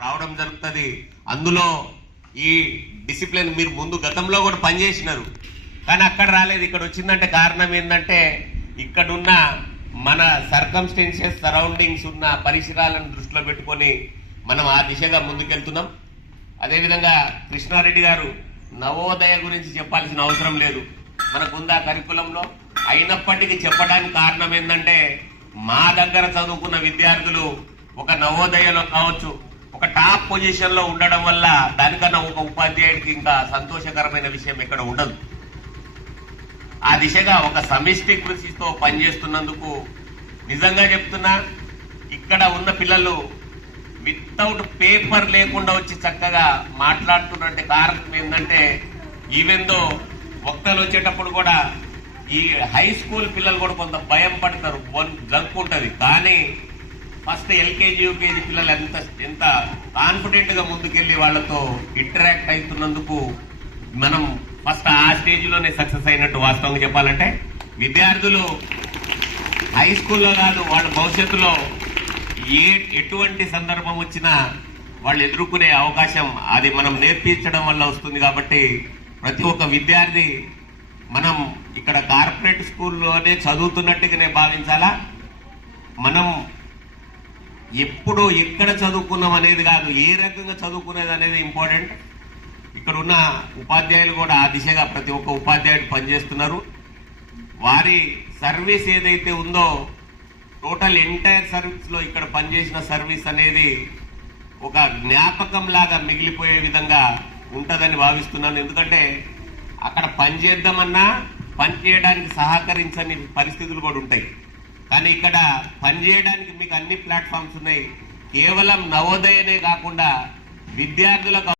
రావడం జరుగుతుంది. అందులో ఈ డిసిప్లిన్ మీరు ముందు గతంలో కూడా పనిచేసినారు, కానీ అక్కడ రాలేదు. ఇక్కడ వచ్చిందంటే కారణం ఏంటంటే ఇక్కడున్న మన సర్కమ్స్టెన్సెస్ సరౌండింగ్స్ ఉన్న పరిసరాలను దృష్టిలో పెట్టుకొని మనం ఆ దిశగా ముందుకెళ్తున్నాం. అదేవిధంగా కృష్ణారెడ్డి గారు నవోదయ గురించి చెప్పాల్సిన అవసరం లేదు, మనకుందా కరికులంలో. అయినప్పటికీ చెప్పడానికి కారణం ఏంటంటే మా దగ్గర చదువుకున్న విద్యార్థులు ఒక నవోదయలో కావచ్చు ఒక టాప్ పొజిషన్ లో ఉండడం వల్ల దానికన్నా ఒక ఉపాధ్యాయుడికి ఇంకా సంతోషకరమైన విషయం ఎక్కడ ఉండదు. ఆ దిశగా ఒక సమిష్టి కృషితో పనిచేస్తున్నందుకు నిజంగా చెప్తున్నా, ఇక్కడ ఉన్న పిల్లలు వితౌట్ పేపర్ లేకుండా వచ్చి చక్కగా మాట్లాడుతున్నట్టే కారణం ఏంటంటే ఈవెన్ దో వక్తలు వచ్చేటప్పుడు కూడా ఈ హై స్కూల్ పిల్లలు కూడా కొంత భయం పడతారు, జంక్ ఉంటుంది. కానీ ఫస్ట్ ఎల్కేజీ యూకేజీ పిల్లలు ఎంత కాన్ఫిడెంట్ గా ముందుకెళ్లి వాళ్ళతో ఇంటరాక్ట్ అవుతున్నందుకు మనం ఫస్ట్ ఆ స్టేజ్ లోనే సక్సెస్ అయినట్టు. వాస్తవంగా చెప్పాలంటే విద్యార్థులు హై స్కూల్లో కాదు, వాళ్ళ భవిష్యత్తులో ఎటువంటి సందర్భం వచ్చినా వాళ్ళు ఎదుర్కొనే అవకాశం అది మనం నేర్పించడం వల్ల వస్తుంది. కాబట్టి ప్రతి ఒక్క విద్యార్థి మనం ఇక్కడ కార్పొరేట్ స్కూల్లోనే చదువుతున్నట్టుగానే భావించాలా. మనం ఎప్పుడు ఎక్కడ చదువుకున్నాం అనేది కాదు, ఏ రకంగా చదువుకునేది అనేది ఇంపార్టెంట్. ఇక్కడ ఉన్న ఉపాధ్యాయులు కూడా ఆ దిశగా ప్రతి ఒక్క ఉపాధ్యాయుడు పనిచేస్తున్నారు. వారి సర్వీస్ ఏదైతే ఉందో టోటల్ ఎంటైర్ సర్వీస్ లో ఇక్కడ పనిచేసిన సర్వీస్ అనేది ఒక జ్ఞాపకం లాగా మిగిలిపోయే విధంగా ఉంటదని భావిస్తున్నాను. ఎందుకంటే అక్కడ పనిచేద్దామన్నా పనిచేయడానికి సహకరించని పరిస్థితులు కూడా ఉంటాయి, కానీ ఇక్కడ పనిచేయడానికి మీకు అన్ని ప్లాట్ఫామ్స్ ఉన్నాయి. కేవలం నవోదయనే కాకుండా విద్యార్థులకు